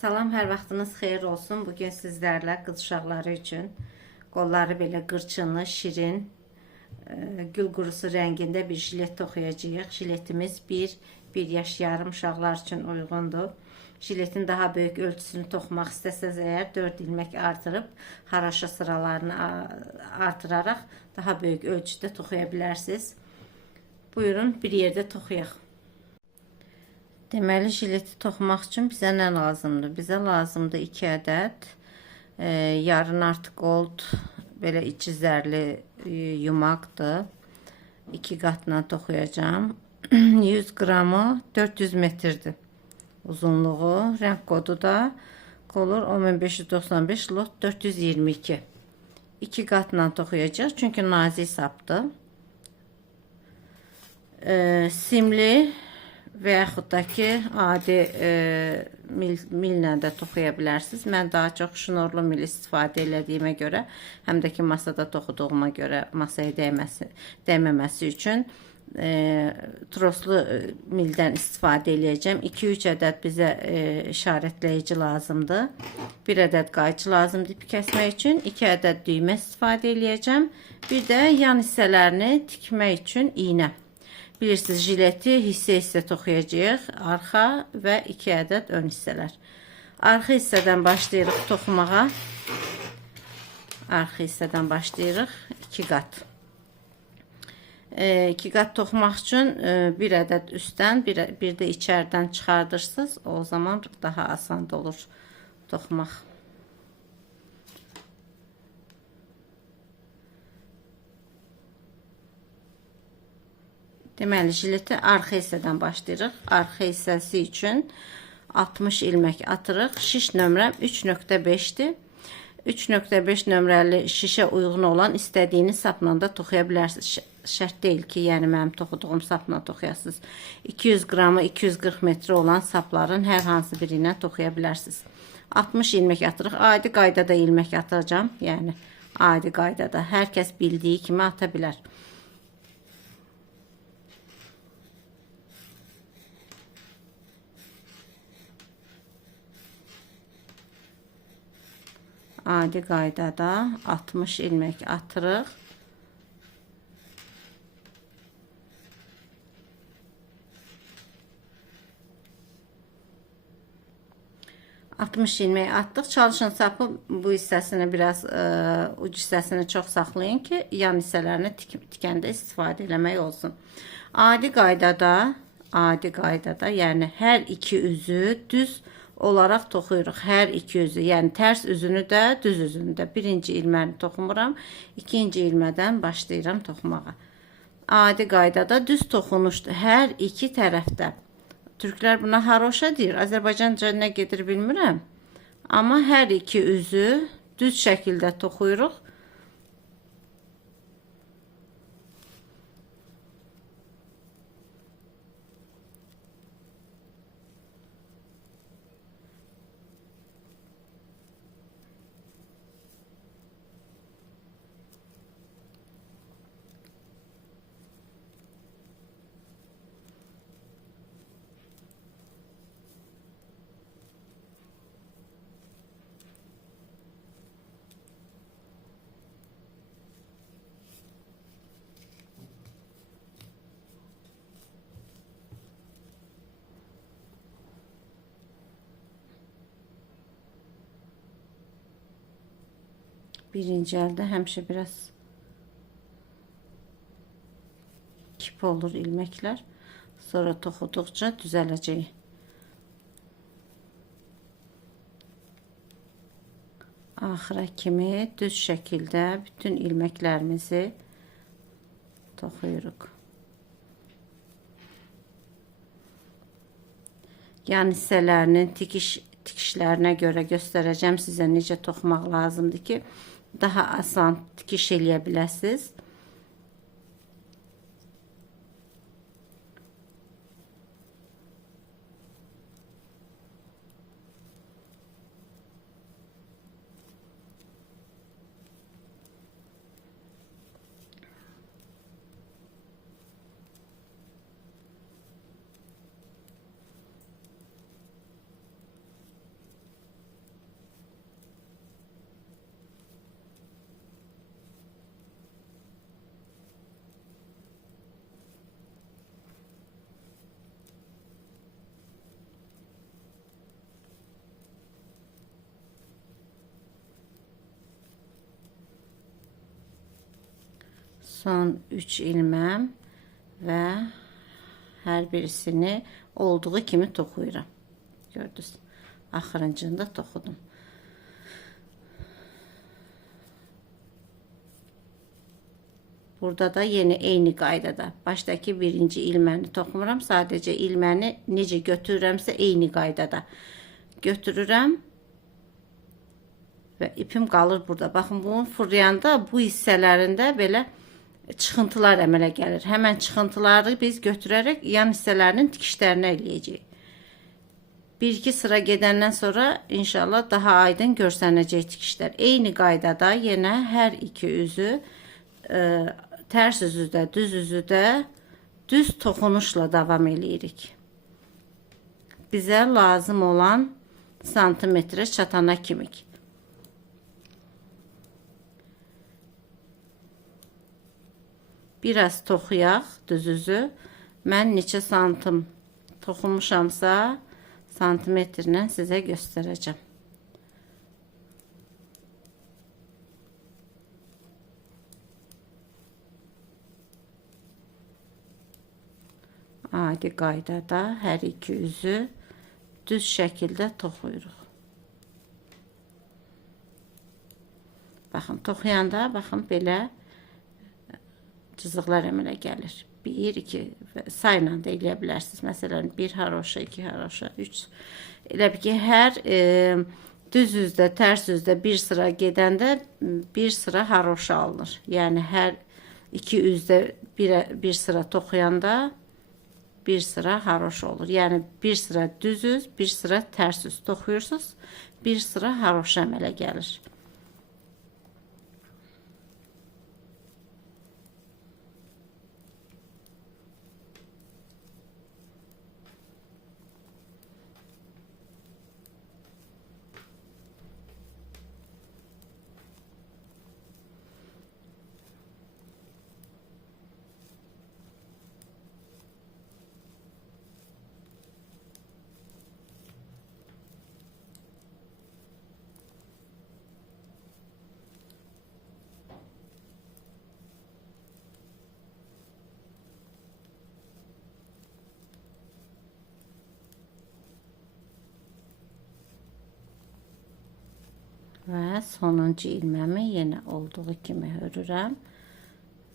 Salam, hər vaxtınız xeyir olsun. Bugün sizlərlə qız uşaqları üçün qolları belə qırçınlı, şirin, gül qurusu rəngində bir jilet toxuyacağıq. Jiletimiz 1 yaş yarım uşaqlar üçün uyğundur. Jiletin daha böyük ölçüsünü toxumaq istəsəz əgər 4 ilmək artırıb haraşo sıralarını artıraraq daha böyük ölçüdə toxuya bilərsiniz. Buyurun bir yerdə toxuyaq. Deməli, jileti toxumaq üçün bizə nə lazımdır? Bizə lazımdır 2 ədəd yarın artıq gold belə içi zərli yumaqdır. 2 qatla toxuyacağım. 100 qramı 400 metrdir uzunluğu. Rəng kodu da Color 10595 lot 422. 2 qatla toxuyacağıq çünki nazik sapdır. Simli və yaxud da ki, adi millə də toxuya bilərsiniz. Mən daha çox şnorlu mil istifadə elədiyimə görə, həm də ki, masada toxuduğuma görə masaya dəyməməsi üçün troslu mildən istifadə eləyəcəm. 2-3 ədəd bizə işarətləyici lazımdır. 1 ədəd qayçı lazımdır ip kəsmək üçün. 2 ədəd düymə istifadə eləyəcəm. Bir də yan hissələrini tikmək üçün iynə. Bilirsiniz, jileti hissə toxuyacağıq. Arxa və 2 ədəd ön hissələr. Arxa hissədən başlayırıq toxumağa. Arxa hissədən başlayırıq 2 qat. 2 qat toxumaq üçün 1 ədəd üstdən, bir də içərdən çıxardırsınız. O zaman daha asan olur toxumaq. Deməli, jileti arxa hissədən başlayırıq. Arxa hissəsi üçün 60 ilmək atırıq. Şiş nömrəm 3.5-dir. 3.5 nömrəli şişə uyğun olan istədiyiniz sapla da toxuya bilərsiniz. Şərt deyil ki, yəni mənim toxuduğum sapla toxuyasınız. 200 qramı 240 metre olan sapların hər hansı biri ilə toxuya bilərsiniz. 60 ilmək atırıq. Adi qaydada ilmək atacağım. Yəni, adi qaydada. Hər kəs bildiyi kimi ata bilər. Adi qaydada 60 ilmək atırıq. ilmək atdıq. Çalışın sapı bu hissəsini biraz uc hissəsini çox saxlayın ki, yan hissələrini tikəndə istifadə eləmək olsun. Adi qaydada, yəni hər iki üzü düz olaraq toxuyuruq. Hər iki üzü, yəni tərs üzünü də, düz üzünü də. Birinci ilməni toxumuram, ikinci ilmədən başlayıram toxumağa. Adi qaydada düz toxunuşdur hər iki tərəfdə. Türklər buna haroşa deyir. Azərbaycanca nə gedir bilmirəm. Amma hər iki üzü düz şəkildə toxuyuruq. Birinci əldə həmişə biraz kip olur ilməklər. Sonra toxuduqca düzələcək. Axıra kimi düz şəkildə bütün ilməklərimizi toxuyuruq. Yan hissələrinin tikişlərinə görə göstərəcəm sizə necə toxumaq lazımdır ki, daha asan tikiş eləyə biləsiniz. Son 3 ilməm və hər birisini olduğu kimi toxuyuram. Gördünüz. Axırıncını da toxudum. Burada da yeni eyni qaydada. Başdakı birinci ilməni toxumuram. Sadəcə ilməni necə götürürəmsə eyni qaydada götürürəm. Və ipim qalır burada. Baxın, bunu fırlayanda bu hissələrində belə çıxıntılar əmələ gəlir. Həmən çıxıntıları biz götürərək yan hissələrinin tikişlərini eləyəcəyik. 1-2 sıra gedəndən sonra inşallah daha aydın görsənəcək tikişlər. Eyni qaydada yenə hər iki üzü tərs üzüdə, düz üzüdə düz toxunuşla davam eləyirik. Bizə lazım olan santimetrə çatana kimi. Biraz toxuyaq düz üzü. Mən neçə santim toxumuşamsa santimetrlə sizə göstərəcəm. Adi qaydada hər iki üzü düz şəkildə toxuyuruq. Baxın, toxuyanda baxın belə cızıqlar əmələ gəlir. 1, 2 sayla da eləyə bilərsiniz. Məsələn, 1 haroşa, 2 haroşa, 3. Elə bir ki, hər düz üzdə, tərs üzdə bir sıra gedəndə bir sıra haroşa alınır. Yəni, hər iki üzdə bir sıra toxuyanda bir sıra haroşa olur. Yəni, bir sıra düz üz, bir sıra tərs üz toxuyursunuz, bir sıra haroşa əmələ gəlir. Və sonuncu ilməmi yenə olduğu kimi hörürəm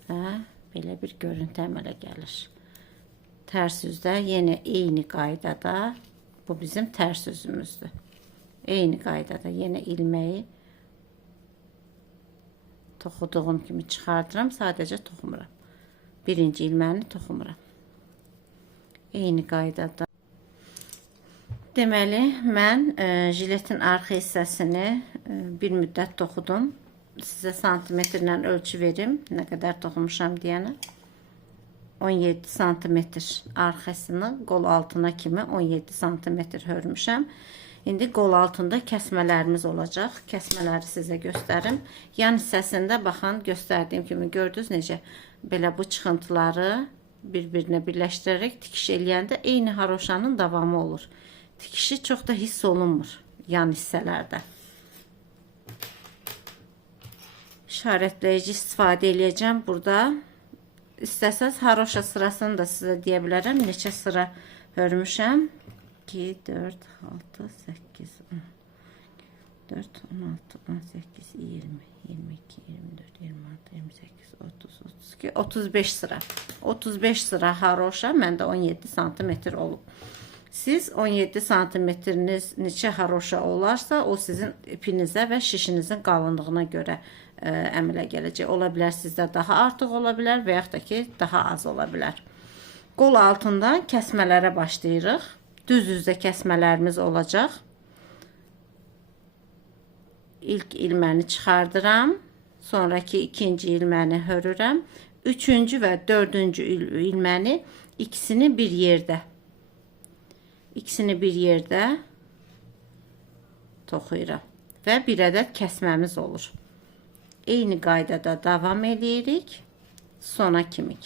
və belə bir görüntü əmələ gəlir. Tərs üzdə yenə eyni qaydada, bu bizim tərs üzümüzdür. Eyni qaydada yenə ilməyi toxuduğum kimi çıxardıram, sadəcə toxumuram. Birinci ilməni toxumuram. Eyni qaydada. Deməli, mən jiletin arxa hissəsini bir müddət toxudum. Sizə santimetrlə ölçü verim, nə qədər toxumuşam deyənə. 17 santimetr arxasını qol altına kimi 17 santimetr hörmüşəm. İndi qol altında kəsmələrimiz olacaq. Kəsmələri sizə göstərim. Yan hissəsində baxın, göstərdiyim kimi gördünüz necə belə bu çıxıntıları bir-birinə birləşdirərək tikiş eləyəndə eyni haroşanın davamı olur. Tikişi çox da hiss olunmur yan hissələrdə. İşarətləyici istifadə eləyəcəm burada. İstəsəz haroşa sırasını da sizə deyə bilərəm. Neçə sıra hörmüşəm? 2, 4, 6, 8, 10, 4, 16, 18, 20, 22, 24, 26, 28, 30, 32, 35 sıra. 35 sıra haroşa məndə 17 santimetr olub. Siz 17 santimetriniz neçə haroşa olarsa, o sizin ipinizə və şişinizin qalınlığına görə əmələ gələcək. Ola bilər sizdə daha artıq ola bilər və yaxud da ki, daha az ola bilər. Qol altında kəsmələrə başlayırıq. Düz üzdə kəsmələrimiz olacaq. İlk ilməni çıxardıram. Sonraki ikinci ilməni hörürəm. Üçüncü və dördüncü ilməni ikisini bir yerdə. İkisini bir yerdə toxuyuram. Və bir ədəd kəsməmiz olur. Eyni qaydada davam edirik. Sona kimi.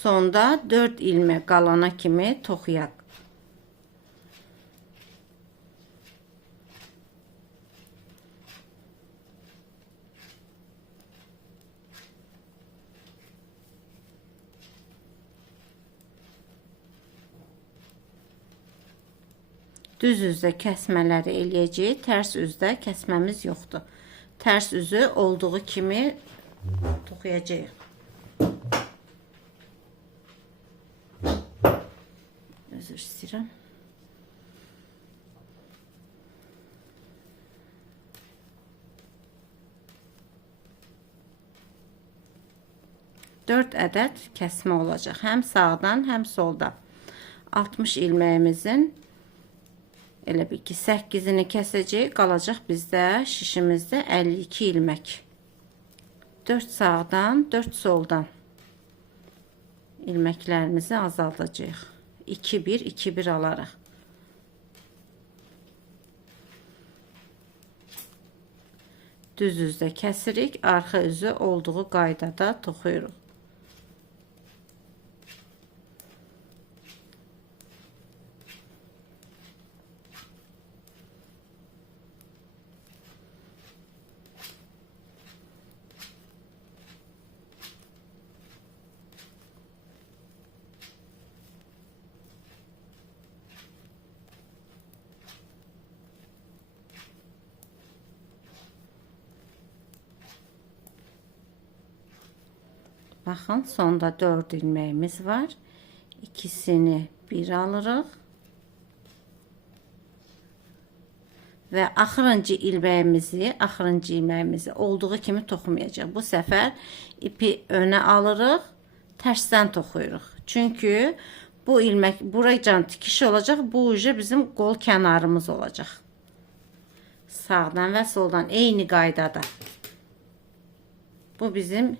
Sonda 4 ilmə qalana kimi toxuyaq. Düz üzdə kəsmələri eləyəcəyik. Tərs üzdə kəsməmiz yoxdur. Tərs üzü olduğu kimi toxuyacağıq. Özür istəyirəm. Dörd ədəd kəsmə olacaq. Həm sağdan, həm soldan. 60 ilməyimizin elə bir ki 8-ini kəsəcəyik. Qalacaq bizdə şişimizdə 52 ilmək. 4 sağdan, 4 soldan ilməklərimizi azaldacağıq. 2-1, 2-1 alaraq. Düz üzdə kəsirik, arxa üzü olduğu qaydada toxuyuruq. Baxın, sonda 4 ilməyimiz var. İkisini bir alırıq. Və axırıncı ilməyimizi olduğu kimi toxumayacaq. Bu səfər ipi önə alırıq, tərsdən toxuyuruq. Çünki bu ilmək buracan tikiş olacaq. Bu ucu bizim qol kənarımız olacaq. Sağdan və soldan eyni qaydada. Bu bizim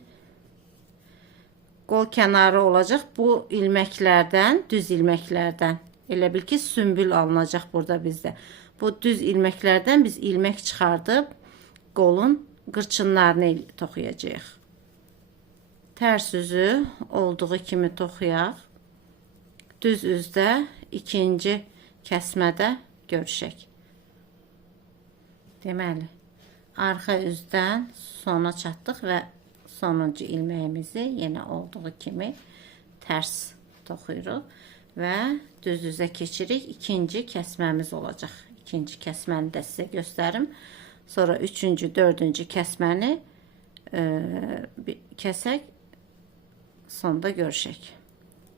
qol kənarı olacaq. Bu ilməklərdən, düz ilməklərdən. Elə bil ki, sümbül alınacaq burada bizdə. Bu düz ilməklərdən biz ilmək çıxardıb qolun qırçınlarını toxuyacağıq. Tərs üzü olduğu kimi toxuyaq. Düz üzdə ikinci kəsmədə görüşək. Deməli, arxa üzdən sona çatdıq və sonuncu ilməyimizi yenə olduğu kimi tərs toxuyuruq və düz üzə keçirik. İkinci kəsməmiz olacaq. İkinci kəsməni də sizə göstərim. Sonra üçüncü, dördüncü kəsməni kəsək, sonda görüşək.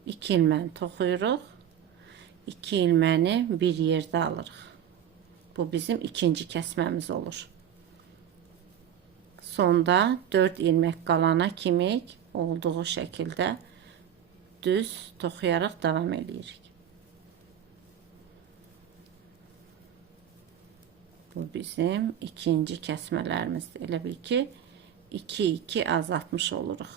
2 ilməni toxuyuruq. 2 ilməni bir yerdə alırıq. Bu bizim ikinci kəsməmiz olur. Sonda 4 ilmək qalana kimi olduğu şəkildə düz toxuyaraq davam edirik. Bu bizim ikinci kəsmələrimizdir. Elə bil ki 2-2 azaltmış oluruq.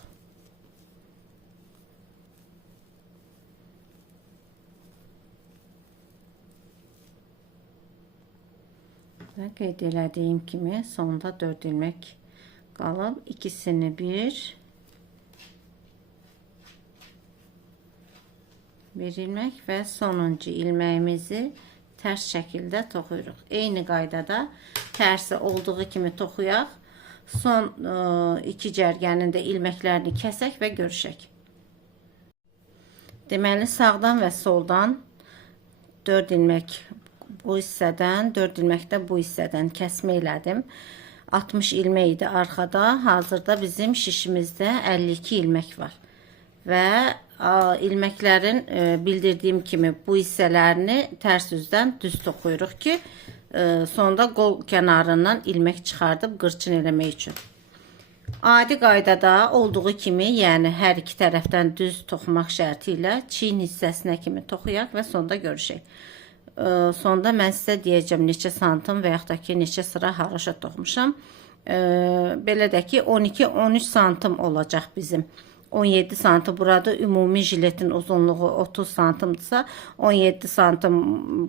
Və qeyd elədiyim kimi sonda 4 ilmək qalıb, ikisini bir ilmək və sonuncu ilməyimizi tərs şəkildə toxuyuruq. Eyni qaydada tərsi olduğu kimi toxuyaq. Son iki cərgənin də ilməklərini kəsək və görüşək. Deməli, sağdan və soldan 4 ilmək bu hissədən, 4 ilmək də bu hissədən kəsmə elədim. 60 ilmək idi arxada. Hazırda bizim şişimizdə 52 ilmək var. Və ilməklərin bildirdiyim kimi bu hissələrini tərs üzdən düz toxuyuruq ki, sonda qol kənarından ilmək çıxardıb qırçın eləmək üçün. Adi qaydada olduğu kimi, yəni hər iki tərəfdən düz toxumaq şərti ilə çiyin hissəsinə kimi toxuyaq və sonda görüşək. Sonda mən sizə deyəcəm neçə santim və yaxud da ki, neçə sıra haroşa toxumuşam. Belə də ki, 12-13 santim olacaq bizim. 17 santim burada ümumi jiletin uzunluğu 30 santimdirsə, 17 santim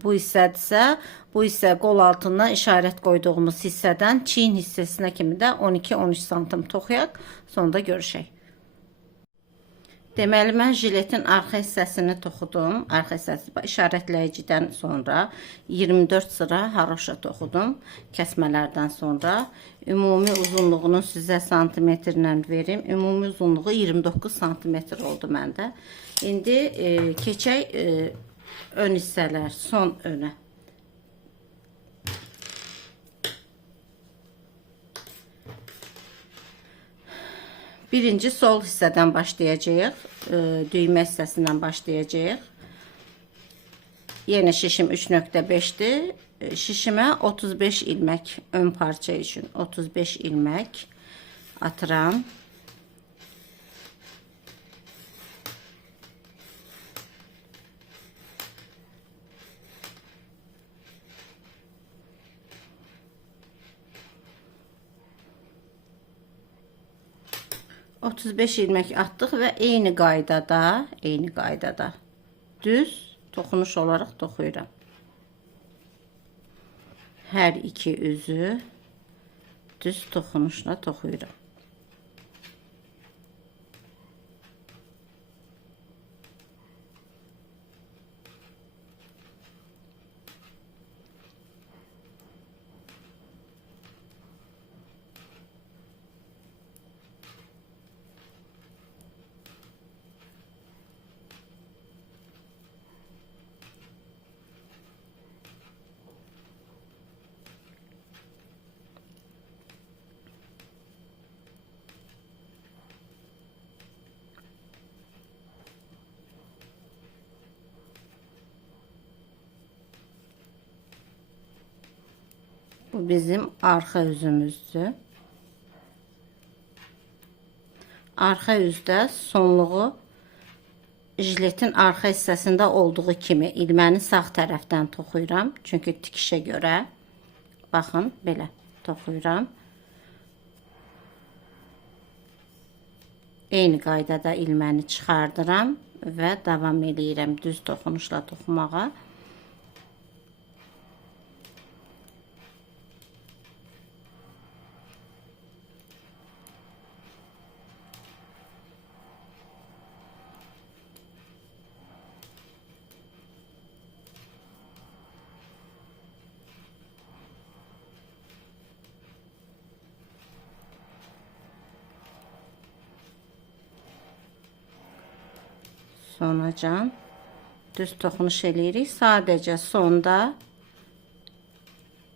bu hissədirsə, bu hissə qol altından işarət qoyduğumuz hissədən çiyin hissəsinə kimi də 12-13 santim toxuyaq, sonda görüşək. Deməli, mən jiletin arxa hissəsini toxudum. Arxa hissəsi işarətləyicidən sonra 24 sıra haroşa toxudum kəsmələrdən sonra. Ümumi uzunluğunu sizə santimetrlə verim. Ümumi uzunluğu 29 santimetr oldu məndə. İndi keçək ön hissələr, son önə. Birinci sol hissədən başlayacağıq. Düymə hissəsindən başlayacağıq. Yenə şişim 3.5'dir. Şişimə 35 ilmək ön parça üçün 35 ilmək atıram. Otuz beş ilmek atdıq və eyni qaydada düz toxunuş olaraq toxuyuram. Hər iki üzü düz toxunuşla toxuyuram. Bu bizim arxa üzümüzdür. Arxa üzdə sonluğu jiletin arxa hissəsində olduğu kimi ilməni sağ tərəfdən toxuyuram. Çünki tikişə görə. Baxın, belə toxuyuram. Eyni qaydada ilməni çıxardıram və davam edirəm düz toxunuşla toxumağa. Sonacan düz toxunuş eləyirik. Sadəcə sonda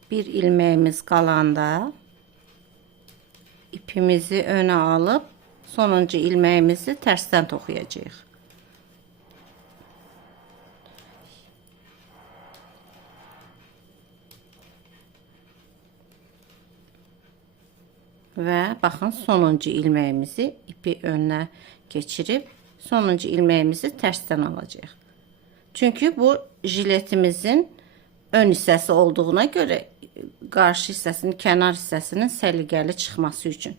bir ilməyimiz qalanda ipimizi önə alıb sonuncu ilməyimizi tərsdən toxuyacağıq. Və baxın, sonuncu ilməyimizi ipi önə keçirib sonuncu ilməyimizi tərsdən alacağıq. Çünki bu jiletimizin ön hissəsi olduğuna görə qarşı hissəsinin, kənar hissəsinin səliqəli çıxması üçün.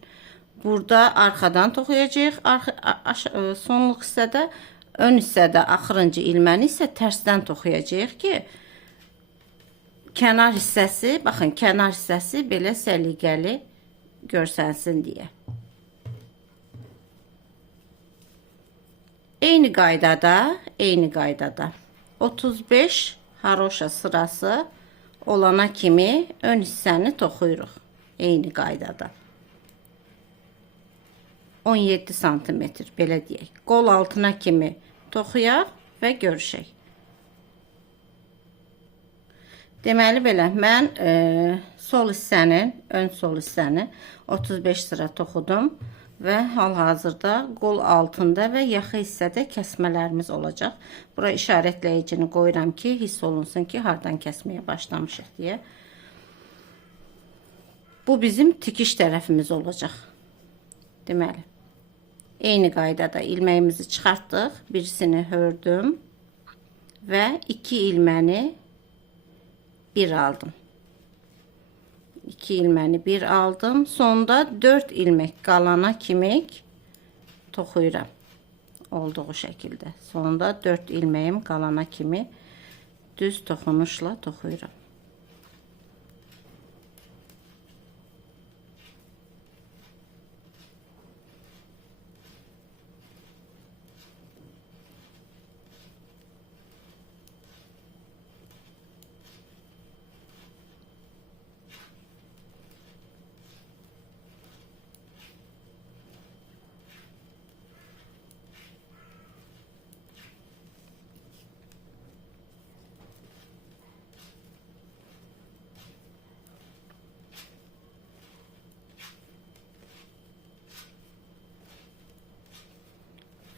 Burada arxadan toxuyacağıq. Sonluq hissədə, ön hissədə axırıncı ilməni isə tərsdən toxuyacağıq ki, kənar hissəsi, baxın, kənar hissəsi belə səliqəli görsənsin deyə. Eyni qaydada 35 haroşa sırası olana kimi ön hissəni toxuyuruq. Eyni qaydada. 17 santimetr belə deyək. Qol altına kimi toxuyaq və görüşək. Deməli belə, mən ön sol hissəni 35 sıra toxudum. Və hal-hazırda qol altında və yaxı hissədə kəsmələrimiz olacaq. Bura işarətləyicini qoyuram ki, hiss olunsun ki, hardan kəsməyə başlamışıq deyə. Bu bizim tikiş tərəfimiz olacaq. Deməli, eyni qaydada ilməyimizi çıxartdıq. Birisini hördüm və 2 ilməni bir aldım. 2 ilməni bir aldım. Sonda 4 ilmək qalana kimi toxuyuram. Olduğu şəkildə. Sonda 4 ilməyim qalana kimi düz toxunuşla toxuyuram.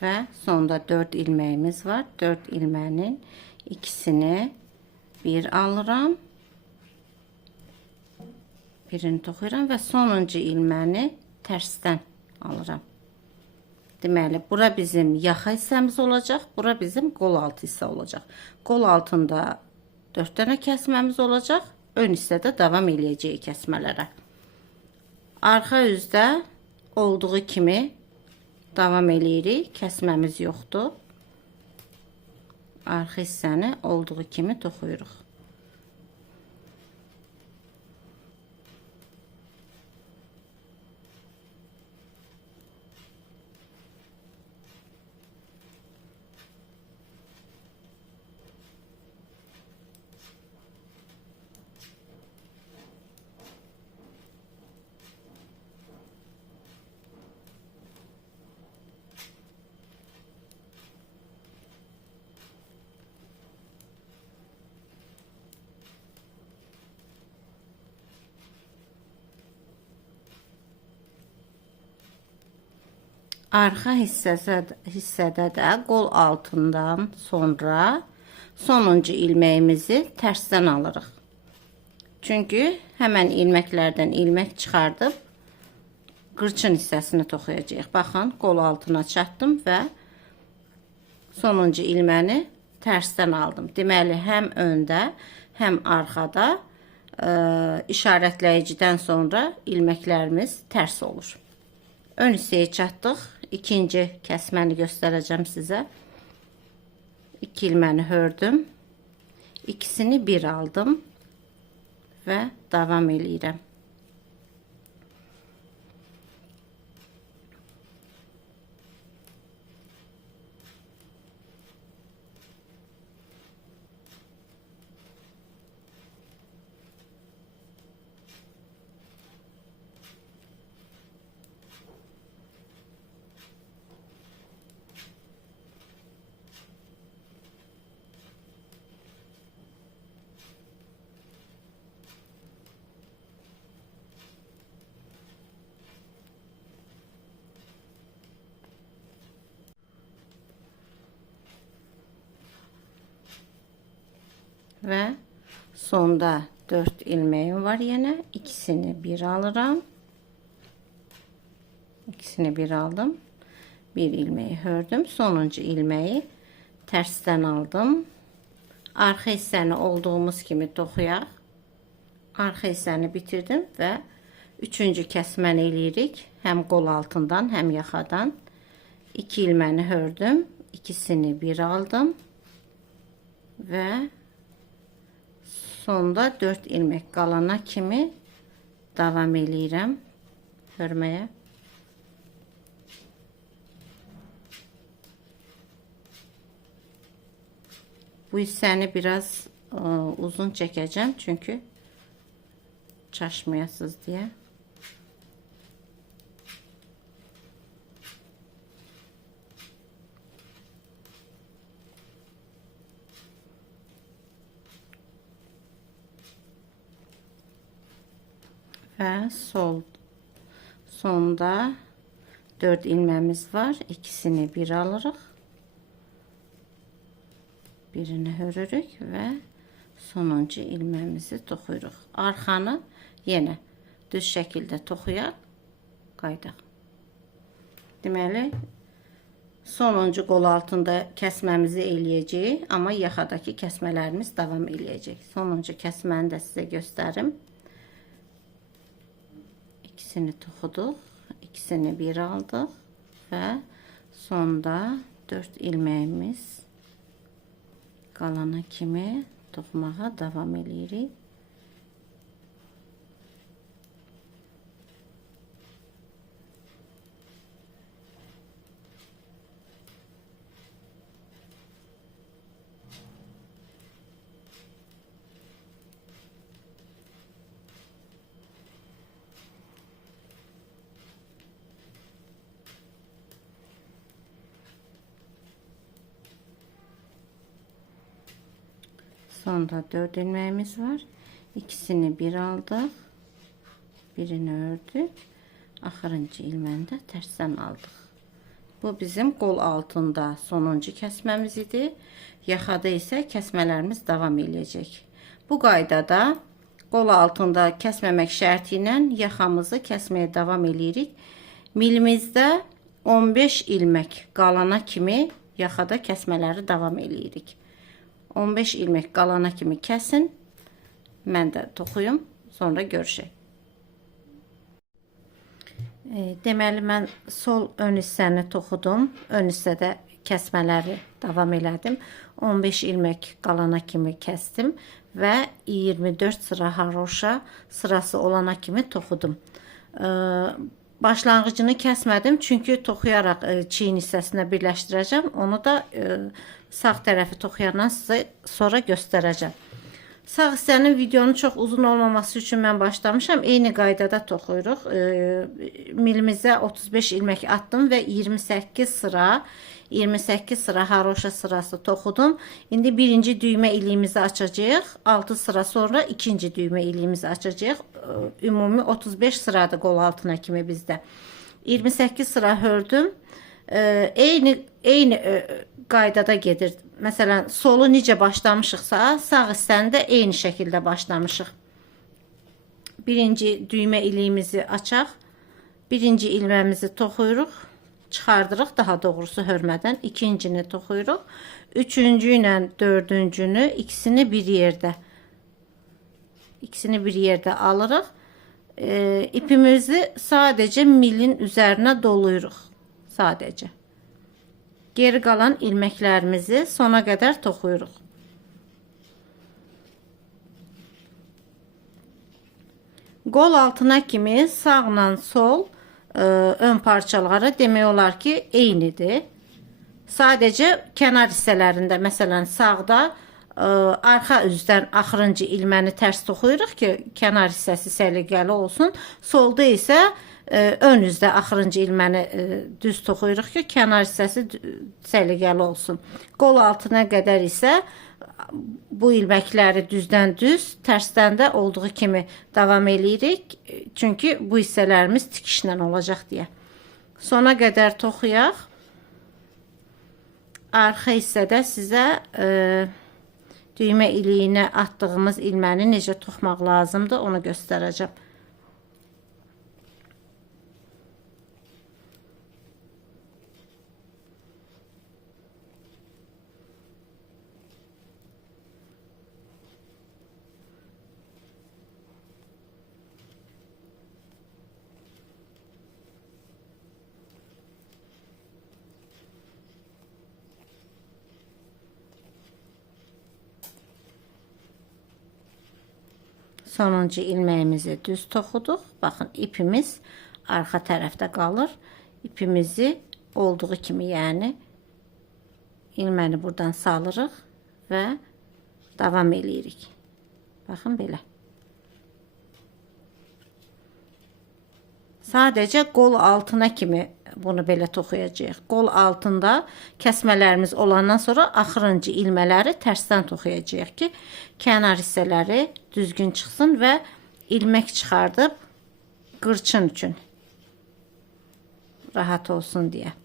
və sonda 4 ilməyimiz var. 4 ilmənin ikisini bir alıram. Birini toxuyuram və sonuncu ilməni tərsdən alıram. Deməli, bura bizim yaxa hissəmiz olacaq, bura bizim qol altı hissə olacaq. Qol altında 4 dənə kəsməmiz olacaq, ön hissədə davam eləyəcəyik kəsmələrə. Arxa üzdə olduğu kimi davam eləyirik, kəsməmiz yoxdur. Arxa hissəni olduğu kimi toxuyuruq. Arxa hissədə də qol altından sonra sonuncu ilməyimizi tərsdən alırıq. Çünki həmən ilməklərdən ilmək çıxardıb qırçın hissəsini toxuyacağıq. Baxın, qol altına çatdım və sonuncu ilməni tərsdən aldım. Deməli, həm öndə, həm arxada işarətləyicidən sonra ilməklərimiz tərs olur. Ön hissəyə çatdıq. İkinci kəsməni göstərəcəm sizə. 2 ilməni hördüm. İkisini bir aldım və davam eləyirəm. Və sonda 4 ilməyim var yenə. İkisini bir alıram. İkisini bir aldım. Bir ilməyi hördüm. Sonuncu ilməyi tərsdən aldım. Arxa hissəni olduğumuz kimi toxuyaq. Arxa hissəni bitirdim və üçüncü kəsməni eləyirik. Həm qol altından, həm yaxadan. 2 ilməni hördüm. İkisini bir aldım. Və sonda 4 ilmək qalana kimi davam eləyirəm hörməyə. Bu hissəni biraz uzun çəkəcəm, çünki çaşmayasınız deyə. Və sonda 4 ilməmiz var. İkisini bir alırıq. Birini hörürük və sonuncu ilməmizi toxuyuruq. Arxanı yenə düz şəkildə toxuyaq, qaydaq. Deməli, sonuncu qol altında kəsməmizi eləyəcəyik, amma yaxadakı kəsmələrimiz davam eləyəcək. Sonuncu kəsməni də sizə göstərim. İkisini toxuduq, ikisini bir aldıq və sonda 4 ilməyimiz qalana kimi toxumağa davam eləyirik. Sonda 4 ilməyimiz var. İkisini bir aldıq. Birini ördük. Axırıncı ilməni də tərsdən aldıq. Bu bizim qol altında sonuncu kəsməmiz idi. Yaxada isə kəsmələrimiz davam edəcək. Bu qaydada qol altında kəsməmək şərti ilə yaxamızı kəsməyə davam edirik. Milimizdə 15 ilmək qalana kimi yaxada kəsmələri davam edirik. 15 ilmək qalana kimi kəsin. Mən də toxuyum, sonra görüşək. Deməli, mən sol ön hissəni toxudum. Ön hissədə kəsmələri davam elədim. 15 ilmək qalana kimi kəsdim və 24 sıra haroşa sırası olana kimi toxudum. Başlanğıcını kəsmədim, çünki toxuyaraq çiyin hissəsinə birləşdirəcəm. Onu da sağ tərəfi toxuyandan sizə sonra göstərəcəm. Sağ hissənin videonun çox uzun olmaması üçün mən başlamışam. Eyni qaydada toxuyuruq. Milimizə 35 ilmək atdım və 28 sıra haroşa sırası toxudum. İndi birinci düymə iliyimizi açacağıq. 6 sıra sonra ikinci düymə iliyimizi açacağıq. Ümumi 35 sıradır qol altına kimi bizdə. 28 sıra hördüm. Eyni qaydada gedir. Məsələn, solu necə başlamışıqsa, sağ hissəni də eyni şəkildə başlamışıq. Birinci düymə iliyimizi açaq. Birinci ilməmizi toxuyuruq. Çıxardırıq, daha doğrusu hörmədən. İkincini toxuyuruq. Üçüncü ilə dördüncünü ikisini bir yerdə alırıq. İpimizi sadəcə milin üzərinə doluyuruq. Sadəcə. Geri qalan ilməklərimizi sona qədər toxuyuruq. Qol altına kimi sağla sol ön parçaları demək olar ki, eynidir. Sadəcə kənar hissələrində, məsələn, sağda arxa üzdən axırıncı ilməni tərs toxuyuruq ki, kənar hissəsi səliqəli olsun. Solda isə ön üzdə axırıncı ilməni düz toxuyuruq ki, kənar hissəsi səliqəli olsun. Qol altına qədər isə bu ilməkləri düzdən düz, tərsdən də olduğu kimi davam eləyirik. Çünki bu hissələrimiz tikişlə olacaq deyə. Sona qədər toxuyaq. Arxa hissədə sizə düymə iliyinə atdığımız ilməni necə toxumaq lazımdır, onu göstərəcəm. Sonuncu ilməyimizi düz toxuduq. Baxın, ipimiz arxa tərəfdə qalır. İpimizi olduğu kimi, yəni ilməni buradan salırıq və davam eləyirik. Baxın, belə. Sadəcə qol altına kimi bunu belə toxuyacağıq. Qol altında kəsmələrimiz olandan sonra axırıncı ilmələri tərsdən toxuyacağıq ki, kənar hissələri düzgün çıxsın və ilmək çıxardıb qırçın üçün rahat olsun deyə.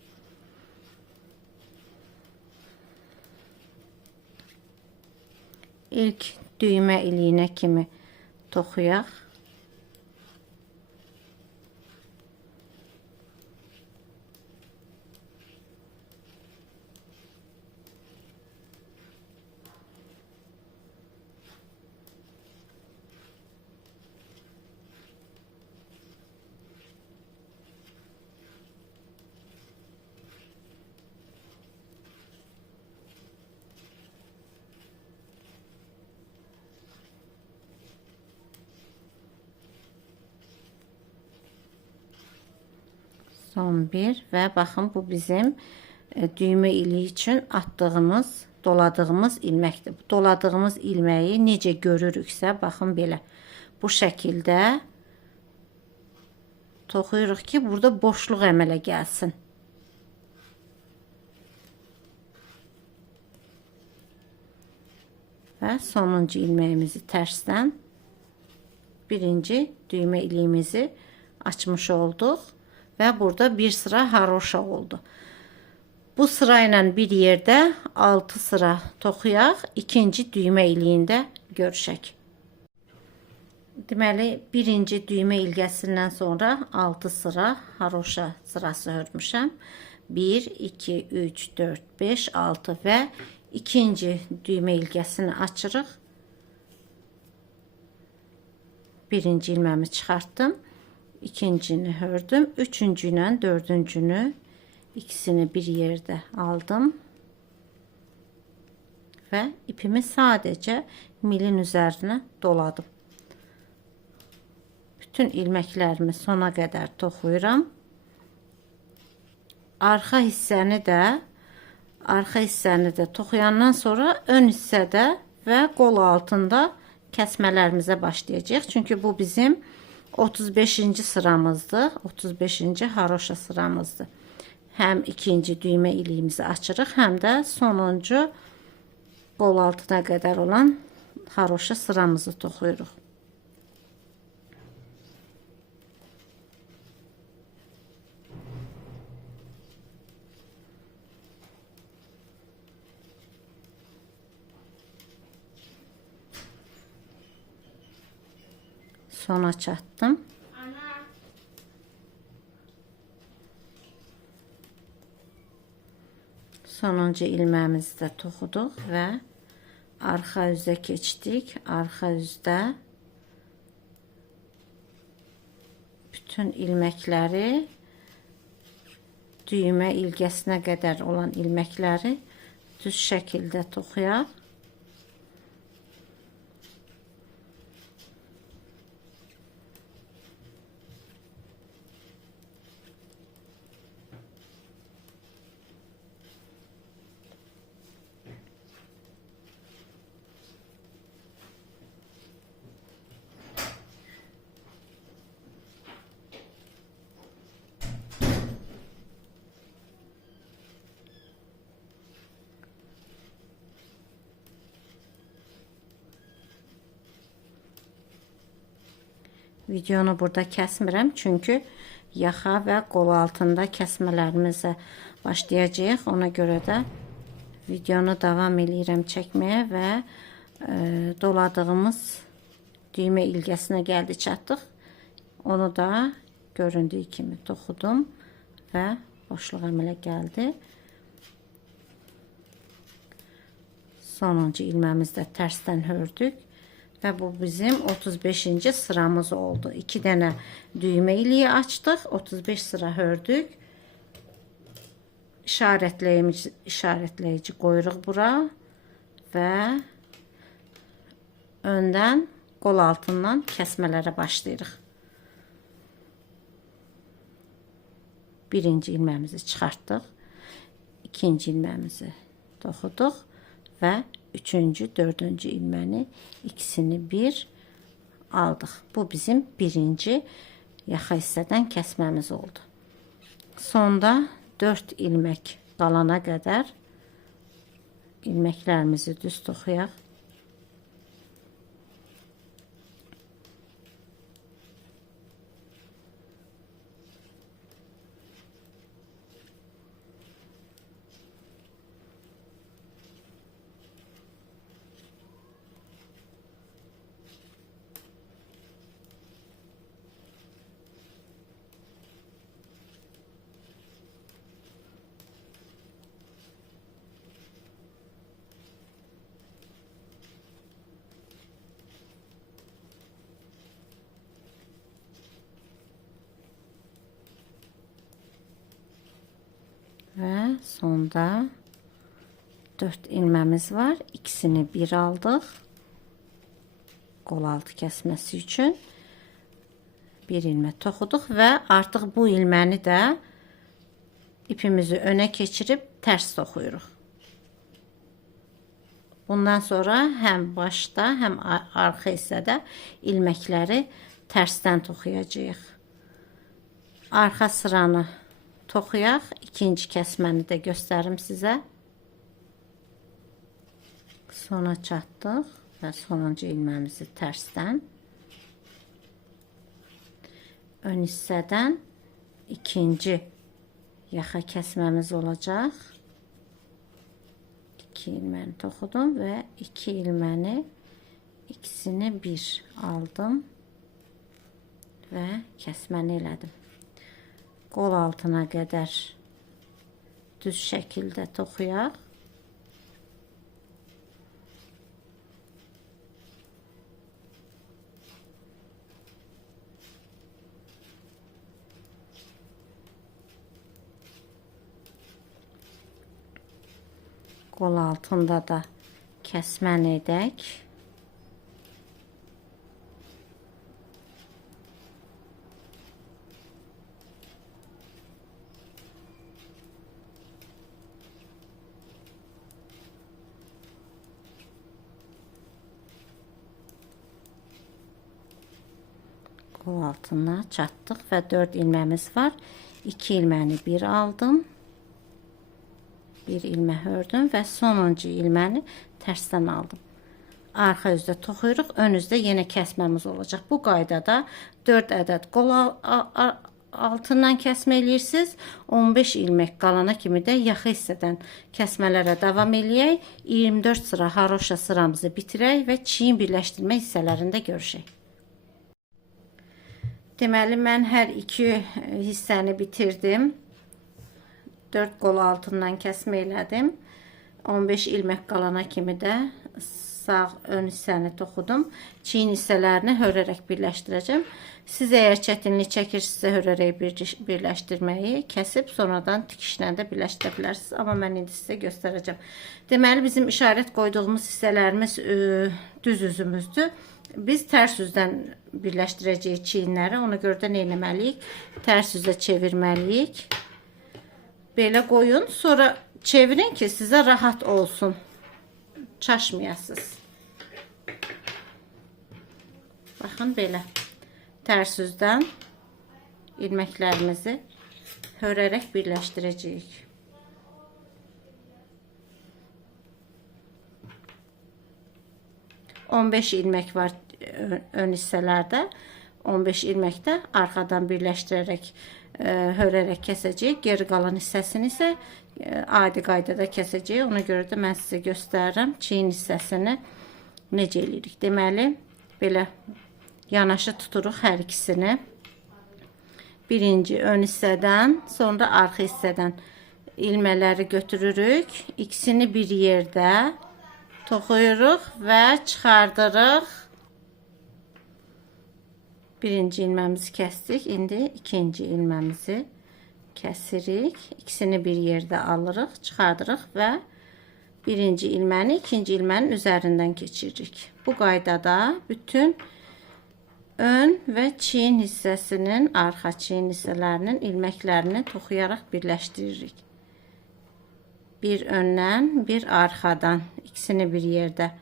İlk düymə iliyinə kimi toxuyaq. Son bir və baxın, bu bizim düymə iliyi üçün atdığımız, doladığımız ilməkdir. Doladığımız ilməyi necə görürüksə, baxın belə. Bu şəkildə toxuyuruq ki, burada boşluq əmələ gəlsin. Və sonuncu ilməyimizi tərsdən birinci düymə iliyimizi açmış olduq. Və burada bir sıra haroşa oldu. Bu sırayla bir yerdə 6 sıra toxuyaq. İkinci düymə iliyində görüşək. Deməli, birinci düymə ilgəsindən sonra 6 sıra haroşa sırası örmüşəm. 1, 2, 3, 4, 5, 6 və ikinci düymə ilgəsini açırıq. Birinci ilməmi çıxartdım. İkincini ördüm. Üçüncü ilə dördüncünü ikisini bir yerdə aldım. Və ipimi sadəcə milin üzərinə doladım. Bütün ilməklərimi sona qədər toxuyuram. Arxa hissəni də toxuyandan sonra ön hissədə və qol altında kəsmələrimizə başlayacağıq. Çünki bu bizim 35-ci sıramızdır. 35-ci haroşa sıramızdır. Həm ikinci düymə iliyimizi açırıq, həm də sonuncu qol altına qədər olan haroşa sıramızı toxuyuruq. Sona çatdım. Sonuncu ilməmizi də toxuduq və arxa üzə keçdik. Arxa üzdə bütün ilməkləri, düymə ilgəsinə qədər olan ilməkləri düz şəkildə toxuyaq. Videonu burada kəsmirəm, çünki yaxa və qol altında kəsmələrimizə başlayacağıq. Ona görə də videonu davam edirəm çəkməyə və doladığımız düymə ilgəsinə gəldi çatdıq. Onu da göründüyü kimi toxudum və boşluq əmələ gəldi. Sonuncu ilməmizdə tərsdən ördük. Və bu bizim 35-ci sıramız oldu. 2 dənə düymə iliyi açdıq. 35 sıra ördük. İşarətləyici qoyuruq bura. Və öndən qol altından kəsmələrə başlayırıq. Birinci ilməmizi çıxartdıq. İkinci ilməmizi toxuduq. Və üçüncü, dördüncü ilməni ikisini bir aldıq. Bu bizim birinci yaxa hissədən kəsməmiz oldu. Sonda 4 ilmək qalana qədər ilməklərimizi düz toxuyaq. Və sonda 4 ilməmiz var. İkisini bir aldıq. Qol altı kəsməsi üçün bir ilmə toxuduq və artıq bu ilməni də ipimizi önə keçirib tərs toxuyuruq. Bundan sonra həm başda, həm arxa hissədə ilməkləri tərsdən toxuyacağıq. Arxa sıranı toxuyaq. İkinci kəsməni də göstərim sizə. Sona çatdıq və sonuncu ilməmizi tərsdən. Ön hissədən ikinci yaxa kəsməmiz olacaq. 2 ilməni toxudum və 2 ilməni ikisini bir aldım və kəsməni elədim. Qol altına qədər düz şəkildə toxuyaq. Qol altında da kəsməni edək. Qol altına çatdıq və 4 ilməmiz var. 2 ilməni bir aldım. Bir ilmə ördüm və sonuncu ilməni tərsdən aldım. Arxa üzdə toxuyuruq, ön üzdə yenə kəsməmiz olacaq. Bu qaydada 4 ədəd qol altından kəsmə eləyirsiniz. 15 ilmək qalana kimi də yaxı hissədən kəsmələrə davam eləyək. 24 sıra haroşa sıramızı bitirək və çiyin birləşdirmə hissələrində görüşək. Deməli, mən hər iki hissəni bitirdim. 4 qol altından kəsmə elədim. 15 ilmək qalana kimi də sağ ön hissəni toxudum. Çiyin hissələrini hörərək birləşdirəcəm. Siz əgər çətinlik çəkirsinizsə hörərək birləşdirməyi kəsib sonradan tikişlə də birləşdirə bilərsiniz. Amma mən indi sizə göstərəcəm. Deməli, bizim işarət qoyduğumuz hissələrimiz düz üzümüzdür. Biz tərs üzdən birləşdirəcəyik çiyinləri. Ona görə də nə etməliyik? Tərs üzə çevirməliyik. Belə qoyun, sonra çevirin ki sizə rahat olsun, çaşmayasınız. Baxın belə, tərs üzdən ilməklərimizi hörərək birləşdirəcəyik. On 15 ilmək var ön hissələrdə, 15 ilməkdə arxadan birləşdirərək hörərək kəsəcəyik. Geri qalan hissəsini isə adi qaydada kəsəcəyik. Ona görə də mən sizə göstərirəm çiyin hissəsini necə eləyirik. Deməli, belə yanaşı tuturuq hər ikisini. Birinci ön hissədən, sonra arxa hissədən ilmələri götürürük. İkisini bir yerdə toxuyuruq və çıxardırıq. Birinci ilməmizi kəsdik. İndi ikinci ilməmizi kəsirik. İkisini bir yerdə alırıq, çıxardırıq və birinci ilməni ikinci ilmənin üzərindən keçiririk. Bu qaydada bütün ön və çiyin hissəsinin, arxa çiyin hissələrinin ilməklərini toxuyaraq birləşdiririk. Bir öndən, bir arxadan ikisini bir yerdə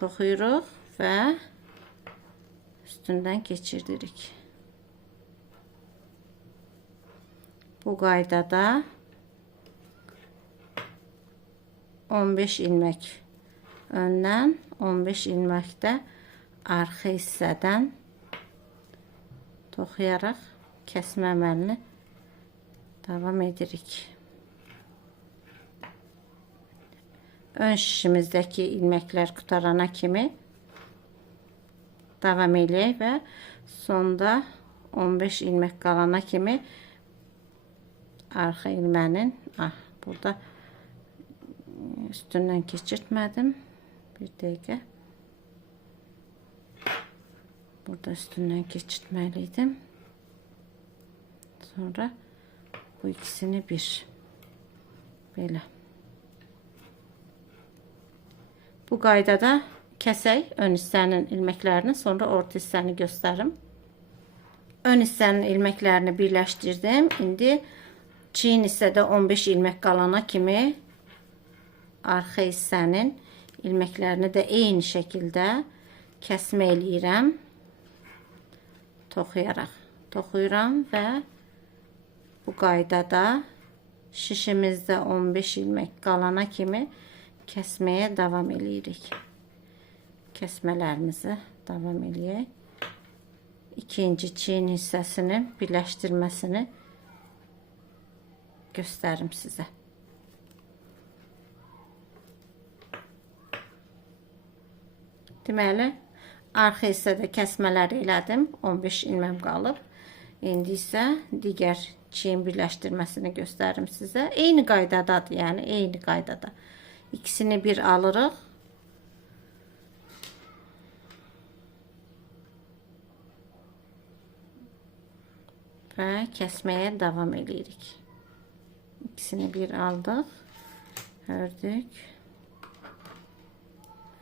toxuyuruq və üstündən keçirdirik. Bu qaydada 15 ilmək öndən, 15 ilmək də arxa hissədən toxuyaraq kəsmə əməlini davam edirik. Ön şişimizdəki ilməklər qutarana kimi davam eləyək və sonda 15 ilmək qalana kimi arxa ilmənin burada üstündən keçirtmədim. Bir dəqiqə. Burada üstündən keçirtməliydim. Sonra bu ikisini bir belə. Bu qaydada kəsək ön hissənin ilməklərini, sonra orta hissəni göstərim. Ön hissənin ilməklərini birləşdirdim. İndi çiyin hissədə 15 ilmək qalana kimi arxa hissənin ilməklərini də eyni şəkildə kəsmə eləyirəm. Toxuyuram və bu qaydada şişimizdə 15 ilmək qalana kimi kəsməyə davam eləyirik. Kəsmələrimizi davam eləyək. İkinci çiyin hissəsinin birləşdirməsini göstərim sizə. Deməli, arxa hissədə kəsmələr elədim. 15 ilməm qalıb. İndi isə digər çiyin birləşdirməsini göstərim sizə. Eyni qaydadadır, yəni eyni qaydada. İkisini bir alırıq. Və kəsməyə davam edirik. İkisini bir aldıq. Ördük.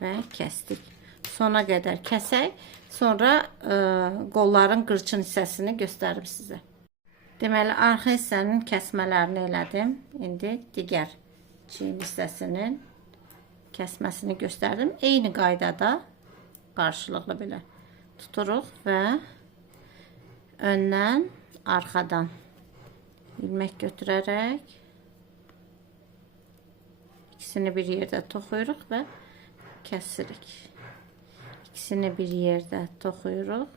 Və kəsdik. Sona qədər kəsək. Sonra qolların qırçın hissəsini göstərim sizə. Deməli, arxa hissənin kəsmələrini elədim. İndi digər çiyin hissəsinin kəsməsini göstərdim. Eyni qaydada qarşılıqlı belə tuturuq və öndən, arxadan ilmək götürərək ikisini bir yerdə toxuyuruq və kəsirik. İkisini bir yerdə toxuyuruq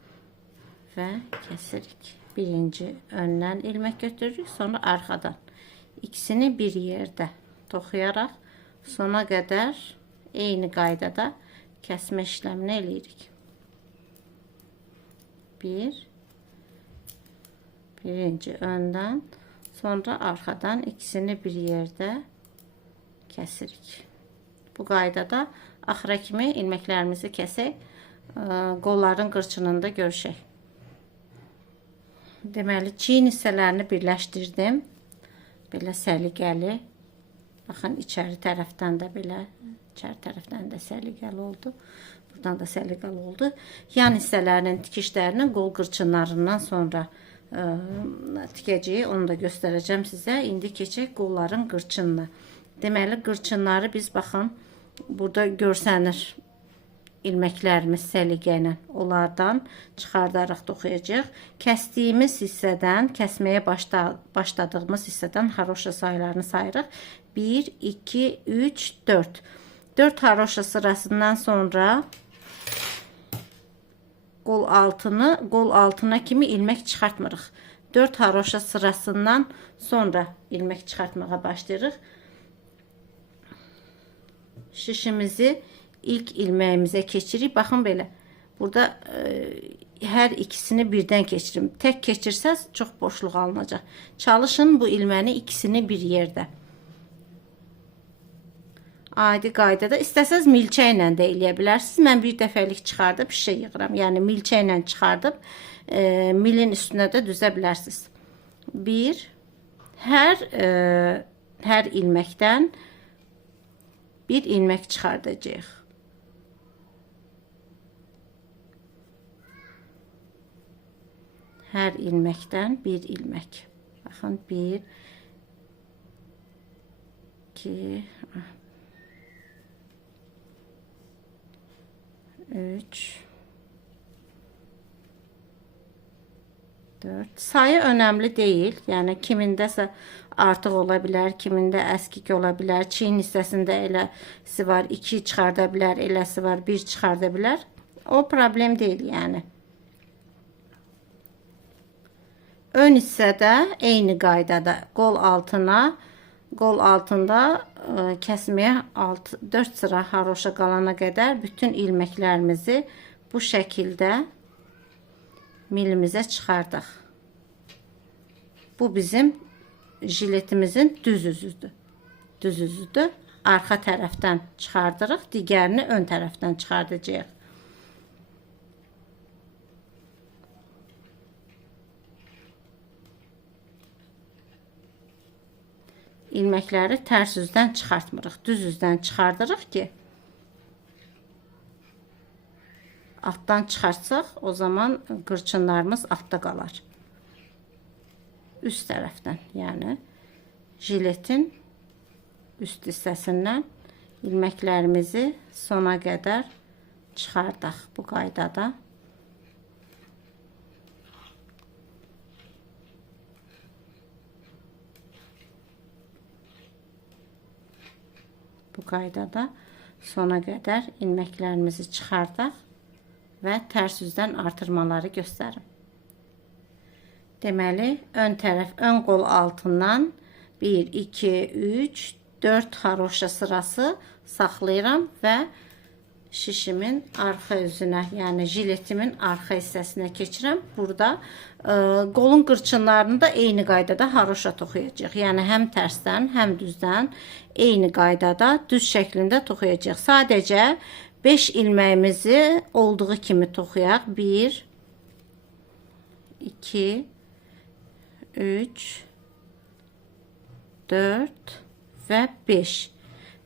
və kəsirik. Birinci öndən ilmək götürürük, sonra arxadan. İkisini bir yerdə toxuyaraq sona qədər eyni qaydada kəsmə işləmini eləyirik. Birinci öndən, sonra arxadan ikisini bir yerdə kəsirik. Bu qaydada axıra kimi ilməklərimizi kəsək, qolların qırçınında görüşək. Deməli, çiyin hissələrini birləşdirdim. Belə səliqəli. Baxın, içəri tərəfdən də belə, içəri tərəfdən də səliqəli oldu. Buradan da səliqəli oldu. Yan hissələrinin tikişlərini qol qırçınlarından sonra tikəcəyik. Onu da göstərəcəm sizə. İndi keçək qolların qırçınına. Deməli, qırçınları biz baxın, burada görsənir ilməklərimiz səliqə ilə. Onlardan çıxardaraq toxuyacaq. Kəsdiyimiz hissədən, kəsməyə başladığımız hissədən haroşa sayılarını sayırıq. 1, 2, 3, 4. 4 haroşa sırasından sonra qol altına kimi ilmək çıxartmırıq. 4 haroşa sırasından sonra ilmək çıxartmağa başlayırıq. Şişimizi ilk ilməyimizə keçirik. Baxın belə. Burada hər ikisini birdən keçirim. Tək keçirsəz çox boşluq alınacaq. Çalışın bu ilməni ikisini bir yerdə. Adi qaydada. İstəsəz milçə ilə də eləyə bilərsiniz. Mən bir dəfəlik çıxardıb şişə yığıram. Yəni milçə ilə çıxardıb milin üstünə də düzə bilərsiniz. Hər ilməkdən bir ilmək çıxardacağıq. Hər ilməkdən bir ilmək. Baxın, 1, 2, 3, 4. Sayı önəmli deyil. Yəni kimindəsə artıq ola bilər, kimində əskik ola bilər. Çiyin hissəsində eləsi var, 2 çıxarda bilər, eləsi var, 1 çıxarda bilər. O problem deyil yəni. Ön hissədə eyni qaydada qol altında kəsməyə 4 sıra haroşa qalana qədər bütün ilməklərimizi bu şəkildə milimizə çıxardıq. Bu bizim jiletimizin düz üzüdür. Düz üzüdür. Arxa tərəfdən çıxardırıq, digərini ön tərəfdən çıxardacağıq. İlməkləri tərs üzdən çıxartmırıq. Düz üzdən çıxardırıq ki, altdan çıxartsaq, o zaman qırçınlarımız altda qalar. Üst tərəfdən, yəni jiletin üst hissəsindən ilməklərimizi sona qədər çıxardaq bu qaydada. Bu qaydada sona qədər ilməklərimizi çıxardaq və tərs üzdən artırmaları göstərim. Deməli, ön tərəf, ön qol altından 1, 2, 3, 4 haroşa sırası saxlayıram və şişimin arxa üzünə, yəni jiletimin arxa hissəsinə keçirəm. Burada qolun qırçınlarını da eyni qaydada haroşa toxuyacağıq. Yəni həm tərsdən, həm düzdən eyni qaydada düz şəklində toxuyacağıq. Sadəcə 5 ilməyimizi olduğu kimi toxuyaq. 1 2 3 4 və 5.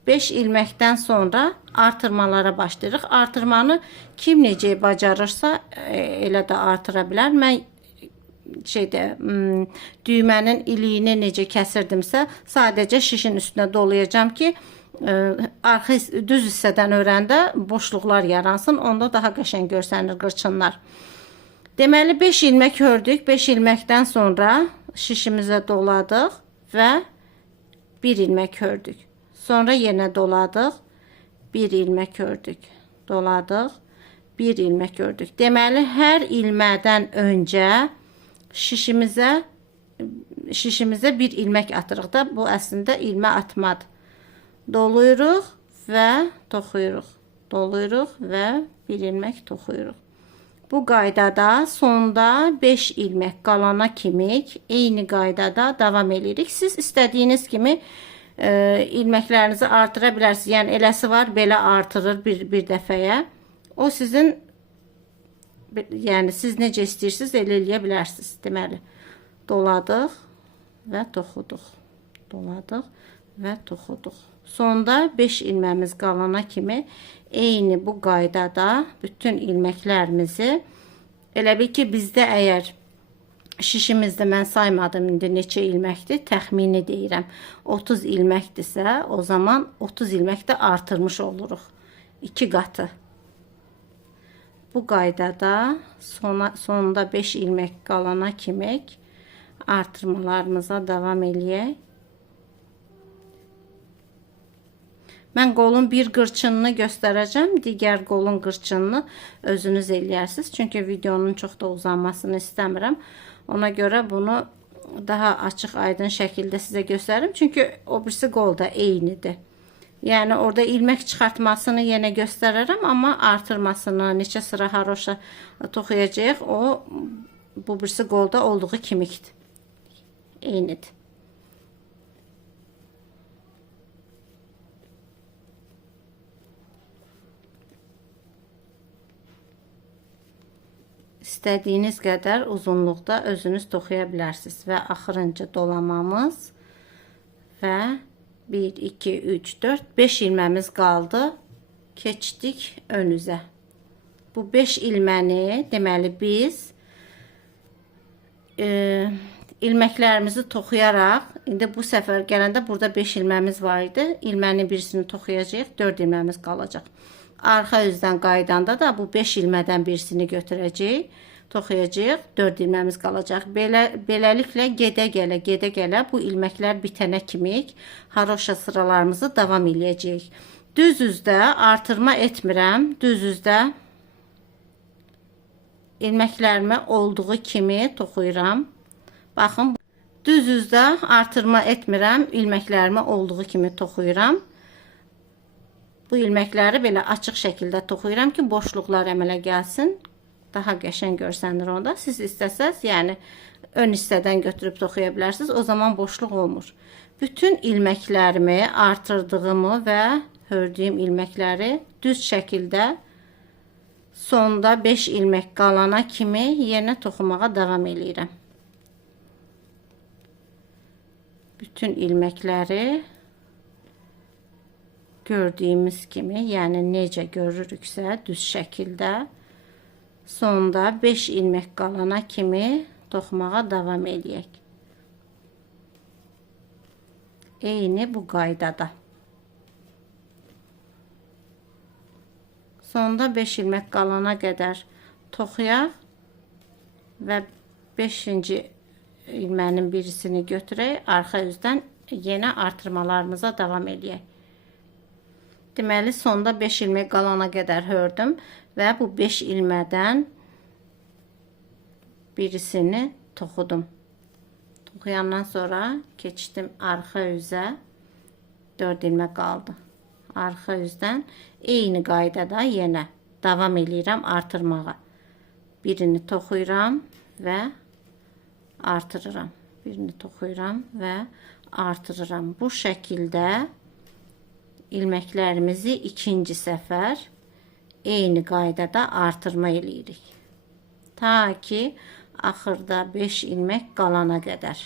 5 ilməkdən sonra artırmalara başlayırıq. Artırmanı kim necə bacarırsa elə də artıra bilər. Mən düymənin iliyini necə kəsirdimsə, sadəcə şişin üstünə dolayacağım ki, arxa düz hissədən örəndə boşluqlar yaransın. Onda daha qəşəng görsənir qırçınlar. Deməli 5 ilmək ördük. 5 ilməkdən sonra şişimizə doladıq və 1 ilmək ördük. Sonra yenə doladıq, 1 ilmək ördük, doladıq, 1 ilmək ördük. Deməli, hər ilmədən öncə şişimizə 1 ilmək atırıq da, bu əslində ilmə atmadır. Doluyuruq və toxuyuruq, doluyuruq və 1 ilmək toxuyuruq. Bu qaydada sonda 5 ilmək qalana kimi eyni qaydada davam edirik. Siz istədiyiniz kimi ilməklərinizi artıra bilərsiniz. Yəni eləsi var, belə artırır bir dəfəyə. O sizin, yəni siz necə istəyirsiniz elə eləyə bilərsiniz. Deməli, doladıq və toxuduq. Doladıq və toxuduq. Sonda 5 ilməmiz qalana kimi eyni bu qaydada bütün ilməklərimizi, elə bil ki, bizdə əgər şişimizdə mən saymadım indi neçə ilməkdir, təxmini deyirəm. 30 ilməkdirsə, o zaman 30 ilmək də artırmış oluruq. 2 qatı. Bu qaydada sonunda 5 ilmək qalana kimi artırmalarımıza davam eləyək. Mən qolun bir qırçınını göstərəcəm, digər qolun qırçınını özünüz eləyərsiniz. Çünki videonun çox da uzanmasını istəmirəm. Ona görə bunu daha açıq, aydın şəkildə sizə göstərim. Çünki o birisi qol da eynidir. Yəni orada ilmək çıxartmasını yenə göstərərəm, amma artırmasını, neçə sıra haroşa toxuyacağıq, o bu birisi qolda olduğu kimikdir. Eynidir. İstədiyiniz qədər uzunluqda özünüz toxuya bilərsiniz. Və axırıncı dolamamız və 1, 2, 3, 4, 5 ilməmiz qaldı. Keçdik ön üzə. Bu 5 ilməni, deməli biz ilməklərimizi toxuyaraq, indi bu səfər gələndə burada 5 ilməmiz var idi. İlmənin birisini toxuyacağıq, 4 ilməmiz qalacaq. Arxa üzdən qaydanda da bu 5 ilmədən birisini götürəcəyik, toxuyacağıq, 4 ilməmiz qalacaq. Beləliklə gedə gələ bu ilməklər bitənə kimi haroşa sıralarımızı davam eləyəcəyik. Düz üzdə artırma etmirəm, düz üzdə ilməklərimi olduğu kimi toxuyuram. Baxın, düz üzdə artırma etmirəm, ilməklərimi olduğu kimi toxuyuram. Bu ilməkləri belə açıq şəkildə toxuyuram ki, boşluqlar əmələ gəlsin. Daha qəşəng görsənir onda. Siz istəsəz, yəni ön hissədən götürüb toxuya bilərsiniz. O zaman boşluq olmur. Bütün ilməklərimi artırdığımı və hördüyüm ilməkləri düz şəkildə sonda 5 ilmək qalana kimi yenə toxumağa davam eləyirəm. Bütün ilməkləri gördüyümüz kimi, yəni necə görürüksə düz şəkildə sonda 5 ilmək qalana kimi toxumağa davam eləyək. Eyni bu qaydada. Sonda 5 ilmək qalana qədər toxuyaq və 5-ci ilmənin birisini götürək, arxa üzdən yenə artırmalarımıza davam eləyək. Deməli, sonda 5 ilmək qalana qədər hördüm və bu 5 ilmədən birisini toxudum. Toxuyandan sonra keçdim arxa üzə, 4 ilmək qaldı. arxa üzdən eyni qaydada yenə davam eləyirəm artırmağa. Birini toxuyuram və artırıram. Birini toxuyuram və artırıram. Bu şəkildə ilməklərimizi ikinci səfər eyni qaydada artırma eləyirik. Ta ki axırda 5 ilmək qalana qədər.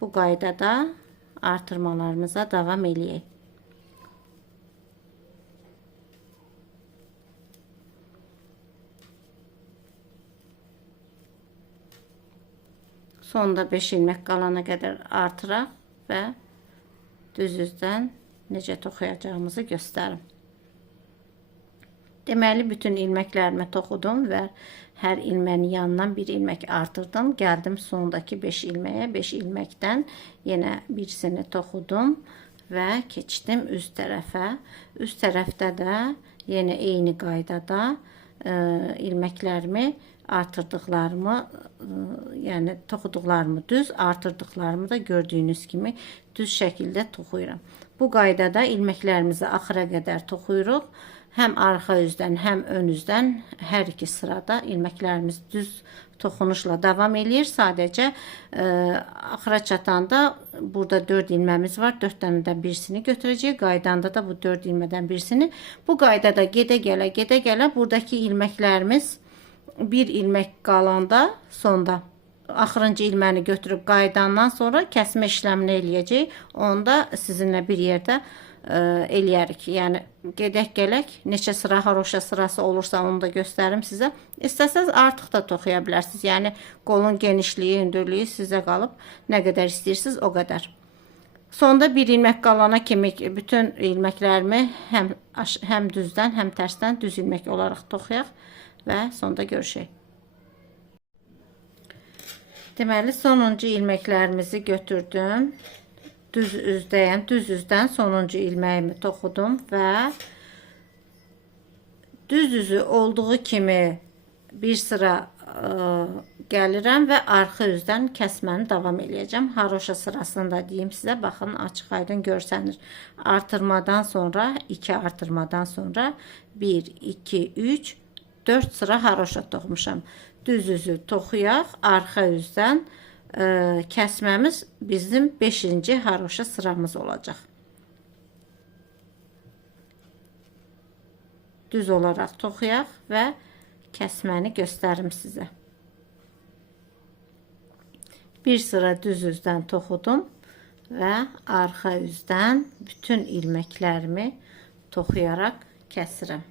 Bu qaydada artırmalarımıza davam eləyək. Sonda 5 ilmək qalana qədər artıraq və düz üzdən necə toxuyacağımızı göstərim. Deməli, bütün ilməklərimi toxudum və hər ilmənin yanından bir ilmək artırdım. Gəldim sondakı 5 ilməyə. 5 ilməkdən yenə birisini toxudum və keçdim üst tərəfə. Üst tərəfdə də yenə eyni qaydada ilməklərimi artırdıqlarımı, yəni toxuduqlarımı düz, artırdıqlarımı da gördüyünüz kimi düz şəkildə toxuyuram. Bu qaydada ilməklərimizi axıra qədər toxuyuruq. Həm arxa üzdən, həm ön üzdən hər iki sırada ilməklərimiz düz toxunuşla davam eləyir. Sadəcə axıra çatanda burada 4 ilməmiz var. 4 dənədən birisini götürəcəyik. Qaydanda da bu 4 ilmədən birisini. Bu qaydada gedə gələ buradakı ilməklərimiz bir ilmək qalanda sonda axırıncı ilməni götürüb qaydandan sonra kəsmə işləmini eləyəcək. Onu da sizinlə bir yerdə eləyərik. Yəni gedək gələk, neçə sıra haroşa sırası olursa onu da göstərim sizə. İstəsəz artıq da toxuya bilərsiniz. Yəni qolun genişliyi, hündürlüyü sizə qalıb. Nə qədər istəyirsiniz o qədər. Sonda bir ilmək qalana kimi bütün ilməklərimi həm düzdən, həm tərsdən düz ilmək olaraq toxuyaq və sonda görüşək. Deməli, sonuncu ilməklərimizi götürdüm. Düz üzdəyəm. Düz üzdən sonuncu ilməyimi toxudum və düz üzü olduğu kimi bir sıra gəlirəm və arxa üzdən kəsməni davam eləyəcəm. Haroşa sırasında deyim sizə, baxın, açıq aydın görsənir. Artırmadan sonra, 2 artırmadan sonra 1, 2, 3, 4 sıra haroşa toxumuşam. Düz üzü toxuyaq, arxa üzdən kəsməmiz bizim 5-ci haroşa sıramız olacaq. Düz olaraq toxuyaq və kəsməni göstərim sizə. Bir sıra düz üzdən toxudum və arxa üzdən bütün ilməklərimi toxuyaraq kəsirəm.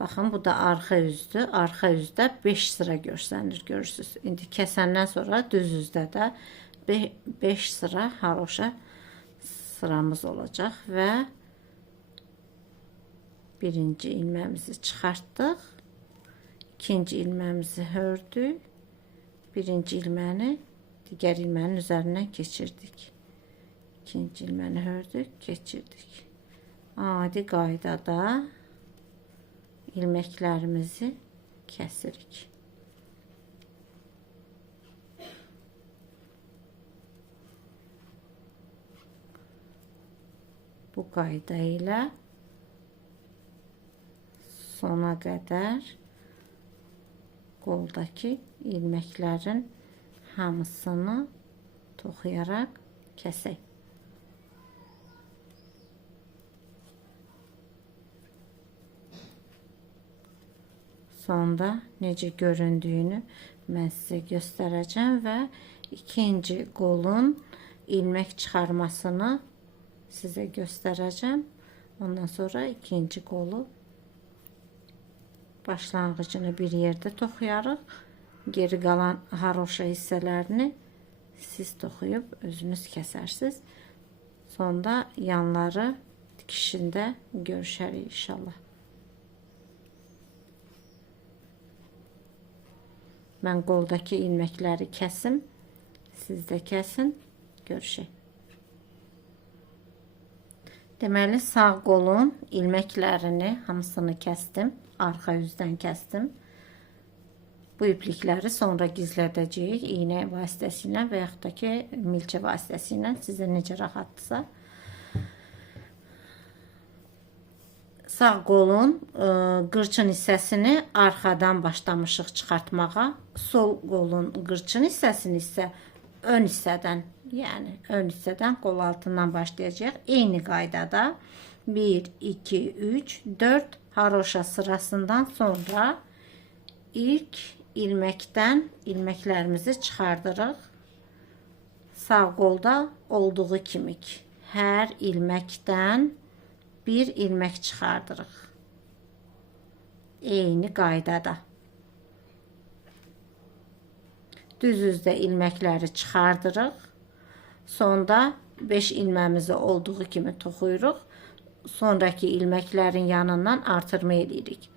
Baxın, bu da arxa üzdür. Arxa üzdə 5 sıra görsənir, görürsünüz. İndi kəsəndən sonra düz üzdə də 5 sıra haroşa sıramız olacaq və birinci ilməmizi çıxartdıq. İkinci ilməmizi hördük. Birinci ilməni digər ilmənin üzərindən keçirdik. İkinci ilməni hördük, keçirdik. Adi qaydada ilməklərimizi kəsirik. Bu qayda ilə sona qədər qoldakı ilməklərin hamısını toxuyaraq kəsək. Sonda necə göründüyünü mən sizə göstərəcəm və ikinci qolun ilmək çıxarmasını sizə göstərəcəm. Ondan sonra ikinci qolu başlanğıcını bir yerdə toxuyarıq. Geri qalan haroşa hissələrini siz toxuyub özünüz kəsərsiniz. Sonda yanları tikişində görüşərik inşallah. Mən qoldakı ilməkləri kəsim, siz də kəsin, görüşək. Deməli, sağ qolun ilməklərini hamısını kəsdim, arxa üzdən kəsdim. Bu iplikləri sonra gizlədəcəyik iynə vasitəsilə və yaxud da ki, milçə vasitəsilə sizə necə rahatdırsa. sağ qolun qırçın hissəsini arxadan başlamışıq çıxartmağa. Sol qolun qırçın hissəsini isə ön hissədən, yəni ön hissədən qol altından başlayacağıq. Eyni qaydada 1, 2, 3, 4 haroşa sırasından sonra ilk ilməkdən ilməklərimizi çıxardırıq. Sağ qolda olduğu kimi hər ilməkdən bir ilmək çıxardırıq. Eyni qaydada. Düz üzdə ilməkləri çıxardırıq. Sonda 5 ilməmizi olduğu kimi toxuyuruq. Sonraki ilməklərin yanından artırma edirik.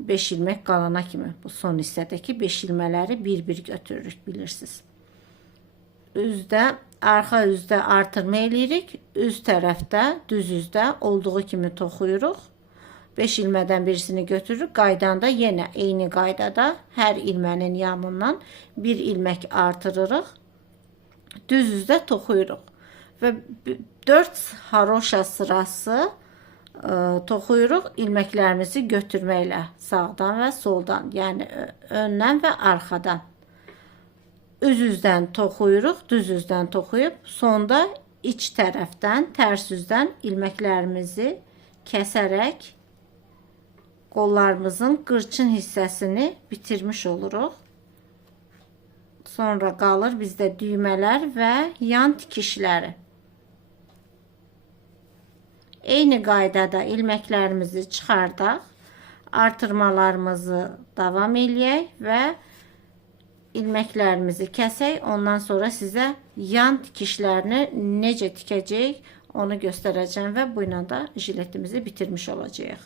5 ilmək qalana kimi bu son hissədəki 5 ilmələri bir-bir götürürük, bilirsiniz. Üzdə, arxa üzdə artırma edirik. Üz tərəfdə, düz üzdə olduğu kimi toxuyuruq. 5 ilmədən birisini götürürük. Qaydanda yenə eyni qaydada hər ilmənin yanından bir ilmək artırırıq. Düz üzdə toxuyuruq. Və 4 haroşa sırası toxuyuruq ilməklərimizi götürməklə sağdan və soldan, yəni öndən və arxadan. Üz-üzdən toxuyuruq, düz üzdən toxuyub, sonda iç tərəfdən, tərs üzdən ilməklərimizi kəsərək qollarımızın qırçın hissəsini bitirmiş oluruq. Sonra qalır bizdə düymələr və yan tikişləri. Eyni qaydada ilməklərimizi çıxardaq, artırmalarımızı davam eləyək və ilməklərimizi kəsək. Ondan sonra sizə yan tikişlərini necə tikəcəyik onu göstərəcəm və bu ilə də jiletimizi bitirmiş olacağıq.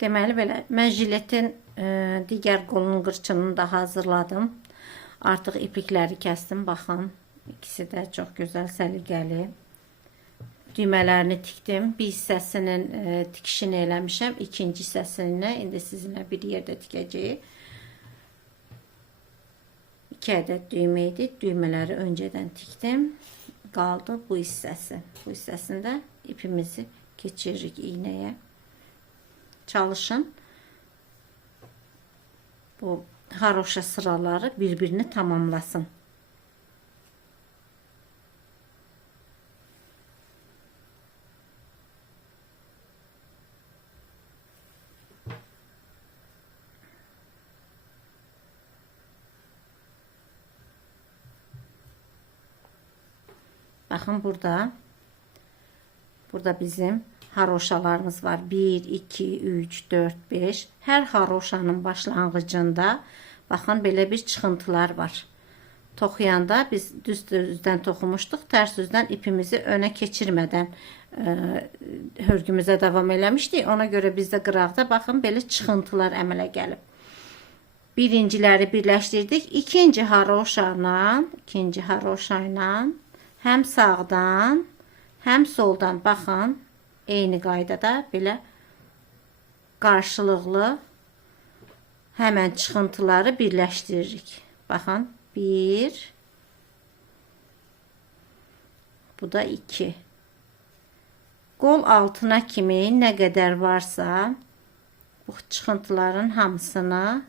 Deməli belə, mən jiletin digər qolunun qırçınını da hazırladım. Artıq iplikləri kəsdim, baxın. İkisi də çox gözəl, səliqəli. Düymələrini tikdim. Bir hissəsinin tikişini eləmişəm. İkinci hissəsini indi sizinlə bir yerdə tikəcəyik. 2 ədəd düymə idi. Düymələri öncədən tikdim. Qaldı bu hissəsi. Bu hissəsində ipimizi keçiririk iynəyə. Çalışın. Bu haroşa sıraları bir-birini tamamlasın. Baxın burada bizim haroşalarımız var. 1, 2, 3, 4, 5. Hər haroşanın başlanğıcında baxın belə bir çıxıntılar var. Toxuyanda biz düz-düzdən toxumuşduq. Tərs üzdən ipimizi önə keçirmədən hörgümüzə davam eləmişdik. Ona görə bizdə qıraqda baxın belə çıxıntılar əmələ gəlib. Birinciləri birləşdirdik. İkinci haroşa ilə həm sağdan, həm soldan baxın, eyni qaydada belə qarşılıqlı həmən çıxıntıları birləşdiririk. Baxın, 1, bu da 2. Qol altına kimi nə qədər varsa bu çıxıntıların hamısını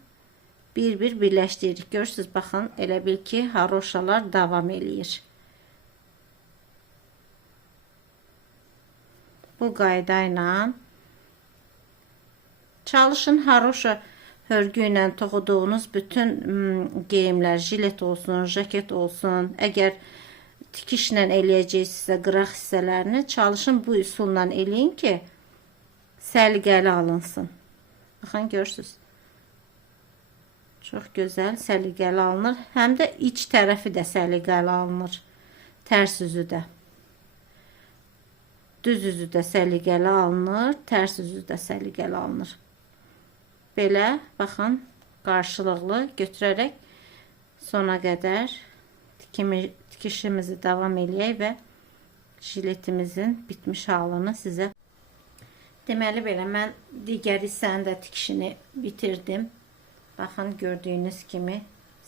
bir-bir birləşdiririk. Görürsünüz, baxın, elə bil ki, haroşalar davam eləyir. Bu qayda ilə çalışın, haroşa hörgü ilə toxuduğunuz bütün geyimlər, jilet olsun, jaket olsun, əgər tikişlə eləyəcəksinizsə qıraq hissələrini çalışın bu üsulla eləyin ki, səliqəli alınsın. Baxın, görürsünüz. Çox gözəl, səliqəli alınır. Həm də iç tərəfi də səliqəli alınır. Tərs üzü də. Düz üzü də səliqəli alınır, tərs üzü də səliqəli alınır. Belə, baxın, qarşılıqlı götürərək sona qədər tikişimizi davam eləyək və jiletimizin bitmiş halını sizə. Deməli belə, mən digər hissənin də tikişini bitirdim. Baxın, gördüyünüz kimi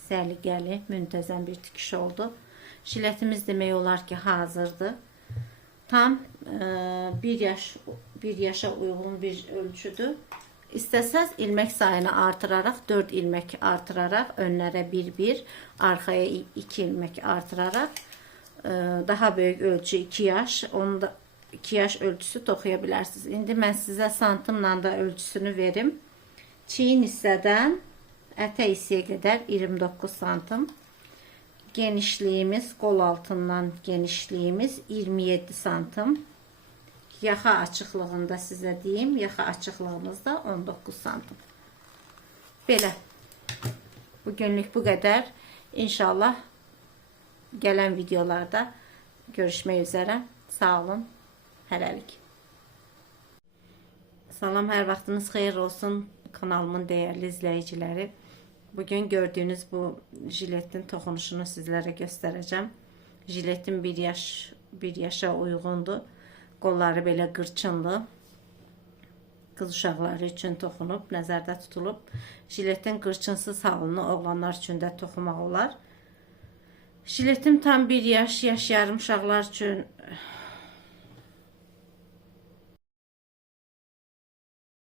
səliqəli, müntəzəm bir tikiş oldu. Jiletimiz demək olar ki, hazırdır. Tam 1 yaşa uyğun bir ölçüdür. İstəsəz ilmek sayını artırarak 4 ilmek artırarak önlərə 1-1, arkaya 2 ilmek artırarak daha büyük ölçü 2 yaş, onu da 2 yaş ölçüsü toxuya bilərsiniz. İndi mən sizə santımla da ölçüsünü verim. Çiyin hissədən ətək hissəyə qədər 29 santim. Genişliyimiz, qol altından genişliyimiz 27 santim. Yaxa açıqlığında sizə deyim, yaxa açıqlığımız da 19 santim. Belə. Bugünlük bu qədər. İnşallah gələn videolarda görüşmək üzərə. Sağ olun. Hələlik. Salam, hər vaxtınız xeyir olsun kanalımın değerli izleyicileri. Bugün gördüğünüz bu jiletin toxunuşunu sizlere göstereceğim. Jiletin 1 yaşa uyğundur. Qolları belə qırçınlı. Qız uşaqları üçün toxunub, nəzərdə tutulub. Jiletin qırçınsız halını oğlanlar üçün də toxumaq olar. Jiletim tam 1 yaş yarım uşaqlar üçün